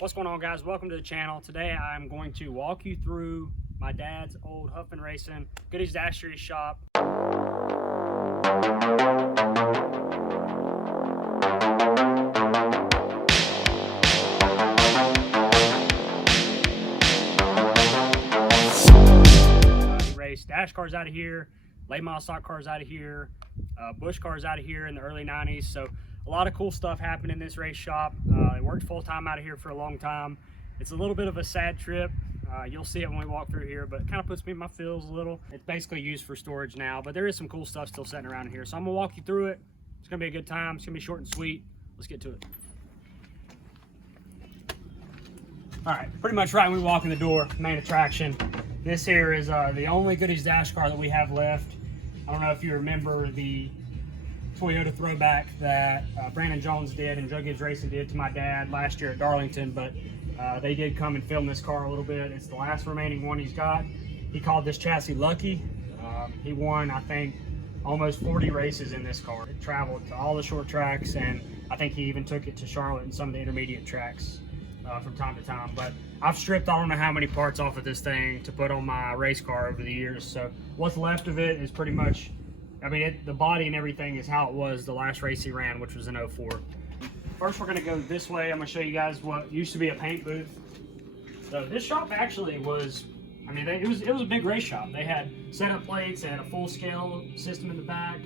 What's going on, guys? Welcome to the channel. Today I'm going to walk you through my dad's old Huffman Racing Goody's Dash Series shop. He raced dash cars out of here, late model stock cars out of here, Bush cars out of here in the early 90s. So a lot of cool stuff happened in this race shop. I worked full-time out of here for a long time. It's a little bit of a sad trip. You'll see it when we walk through here, but it kind of puts me in my feels a little. It's basically used for storage now, but there is some cool stuff still sitting around here. So I'm gonna walk you through it. It's gonna be a good time. It's gonna be short and sweet. Let's get to it. All right, pretty much right when we walk in the door, main attraction. This here is the only Goody's Dash car that we have left. I don't know if you remember the Toyota throwback that Brandon Jones did and Joe Gibbs Racing did to my dad last year at Darlington, but they did come and film this car a little bit. It's the last remaining one he's got. He called this chassis Lucky. He won, I think, almost 40 races in this car. It traveled to all the short tracks, and I think he even took it to Charlotte and some of the intermediate tracks from time to time. But I've stripped I don't know how many parts off of this thing to put on my race car over the years. So what's left of it is pretty much, I mean, the body and everything is how it was the last race he ran, which was in 04. First, we're gonna go this way. I'm gonna show you guys what used to be a paint booth. So this shop actually was, I mean, it was a big race shop. They had setup plates, they had a full scale system in the back,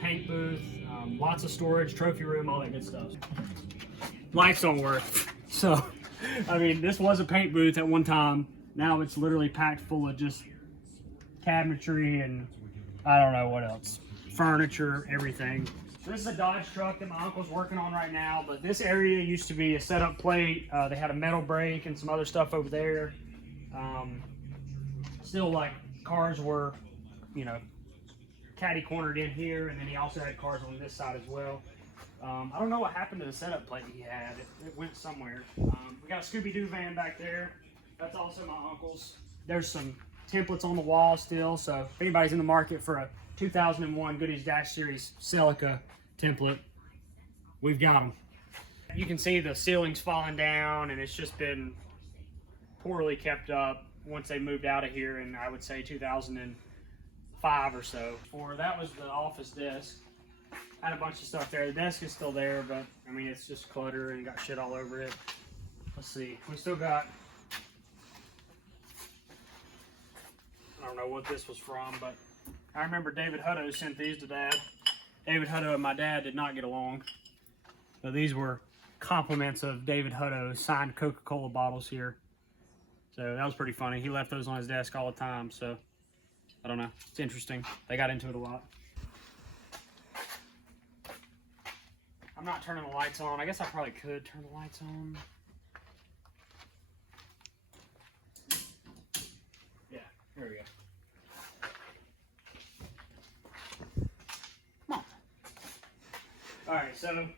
paint booth, lots of storage, trophy room, all that good stuff. Lights don't work. So, I mean, this was a paint booth at one time. Now it's literally packed full of just cabinetry and I don't know what else. Furniture, everything. So this is a Dodge truck that my uncle's working on right now, but this area used to be a setup plate. They had a metal brake and some other stuff over there. Still, like, cars were, you know, caddy cornered in here, and then he also had cars on this side as well. I don't know what happened to the setup plate he had. It went somewhere. We got a Scooby-Doo van back there. That's also my uncle's. There's some templates on the wall still, so if anybody's in the market for a 2001 Goody's Dash Series Celica template, we've got them. You can see the ceiling's falling down, and it's just been poorly kept up once they moved out of here in, I would say, 2005 or so. That was the office desk. Had a bunch of stuff there. The desk is still there, but I mean, it's just clutter and got shit all over it. Let's see, we still got, I don't know what this was from, but I remember David Hutto sent these to Dad. David Hutto and my dad did not get along. So these were compliments of David Hutto signed Coca-Cola bottles here. So that was pretty funny. He left those on his desk all the time, so I don't know. It's interesting. They got into it a lot. I'm not turning the lights on. I guess I probably could turn the lights on. Yeah, here we go. Come on. Alright, so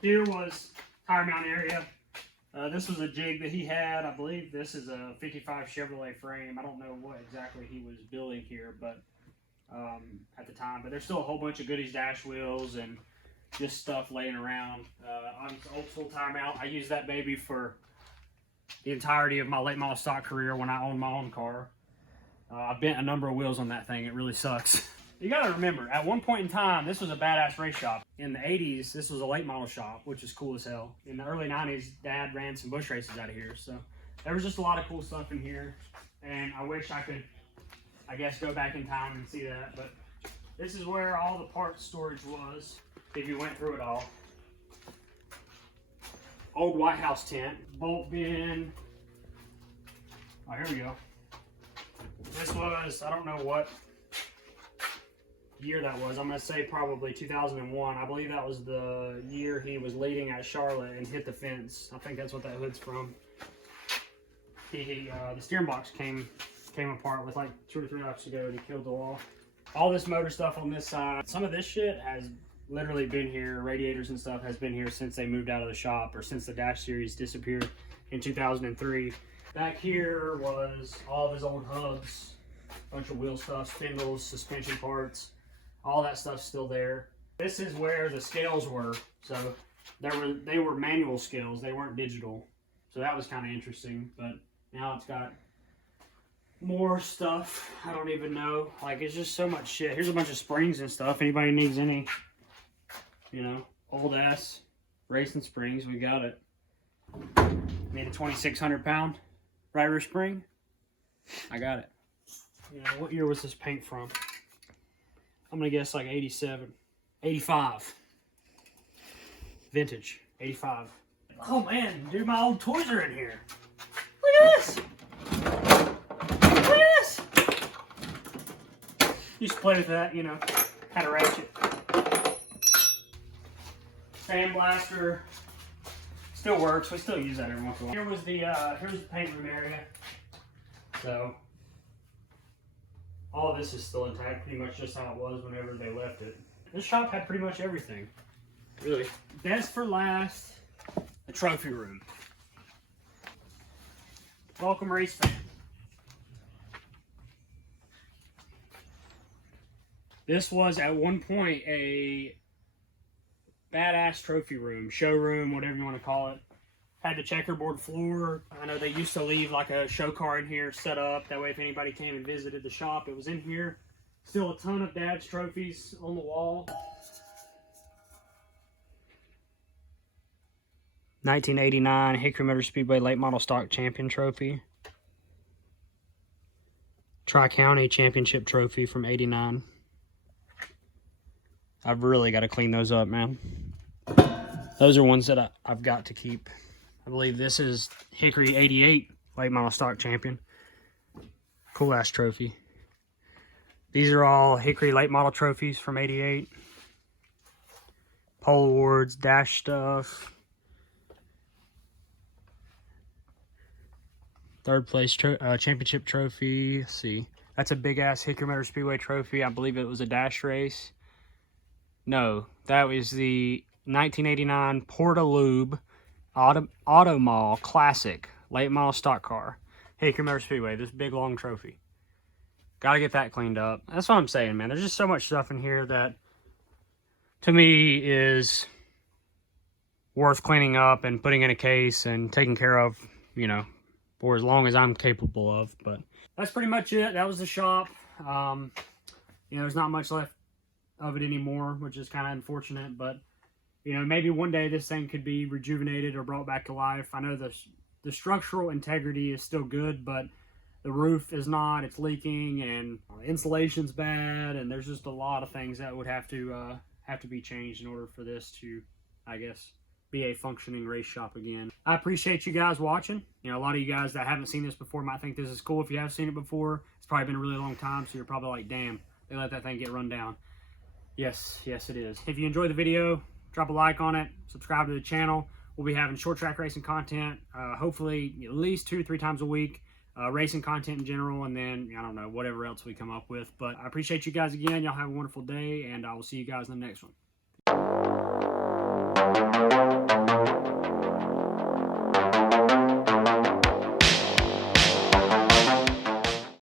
here was Tire Mountain area. This was a jig that he had. I believe this is a 55 Chevrolet frame. I don't know what exactly he was building here, but at the time. But there's still a whole bunch of Goody's Dash wheels and just stuff laying around. On old school timeout, I used that baby for the entirety of my late model stock career when I owned my own car. I bent a number of wheels on that thing. It really sucks. You gotta remember, at one point in time, this was a badass race shop. In the 80s, this was a late model shop, which is cool as hell. In the early 90s, Dad ran some Bush races out of here. So there was just a lot of cool stuff in here. And I wish I could, I guess, go back in time and see that. But this is where all the parts storage was, if you went through it all. Old White House tent, bolt bin. Oh, here we go. This was, I don't know what year that was. I'm going to say probably 2001. I believe that was the year he was leading at Charlotte and hit the fence. I think that's what that hood's from. The steering box came apart with like 2 or 3 laps to go and he killed the wall. All this motor stuff on this side. Some of this shit has literally been here. Radiators and stuff has been here since they moved out of the shop or since the Dash Series disappeared in 2003. Back here was all of his old hubs, a bunch of wheel stuff, spindles, suspension parts, all that stuff's still there. This is where the scales were. So they were manual scales, they weren't digital. So that was kind of interesting, but now it's got more stuff. I don't even know. Like, it's just so much shit. Here's a bunch of springs and stuff. Anybody needs any, you know, old ass racing springs, we got it. Need a 2,600 pound right rear spring. I got it. You know, what year was this paint from? I'm gonna guess like 87, 85. Vintage, 85. Oh man, dude, my old toys are in here. Look at this. Look at this. Used to play with that, you know, had a ratchet. Sandblaster. Still works. We still use that every once in a while. Here's the paint room area. So all of this is still intact, pretty much just how it was whenever they left it. This shop had pretty much everything. Really. Best for last, the trophy room. Welcome, race fan. This was at one point a badass trophy room, showroom, whatever you want to call it. Had the checkerboard floor. I know they used to leave like a show car in here set up. That way if anybody came and visited the shop, it was in here. Still a ton of Dad's trophies on the wall. 1989 Hickory Motor Speedway Late Model Stock Champion Trophy. Tri-County Championship Trophy from 89. I've really got to clean those up, man. Those are ones that I've got to keep. I believe this is Hickory 88 Late Model Stock Champion. Cool ass trophy. These are all Hickory Late Model trophies from 88. Pole awards, dash stuff. Third place championship trophy. Let's see. That's a big ass Hickory Motor Speedway trophy. I believe it was a dash race. No, that was the 1989 Portalube Auto Mall Classic Late Model Stock Car. Hickory Motor Speedway, this big long trophy. Gotta get that cleaned up. That's what I'm saying, man. There's just so much stuff in here that, to me, is worth cleaning up and putting in a case and taking care of, you know, for as long as I'm capable of. But that's pretty much it. That was the shop. You know, there's not much left of it anymore, which is kind of unfortunate, but you know, maybe one day this thing could be rejuvenated or brought back to life. I know the structural integrity is still good, but the roof is not. It's leaking, and the insulation's bad, and there's just a lot of things that would have to be changed in order for this to, I guess, be a functioning race shop again. I appreciate you guys watching. You know, a lot of you guys that haven't seen this before might think this is cool. If you have seen it before, it's probably been a really long time, so you're probably like, damn, they let that thing get run down. Yes, it is. If you enjoyed the video, drop a like on it, subscribe to the channel. We'll be having short track racing content, hopefully at least 2 to 3 times a week, racing content in general, and then, I don't know, whatever else we come up with. But I appreciate you guys again. Y'all have a wonderful day, and I will see you guys in the next one.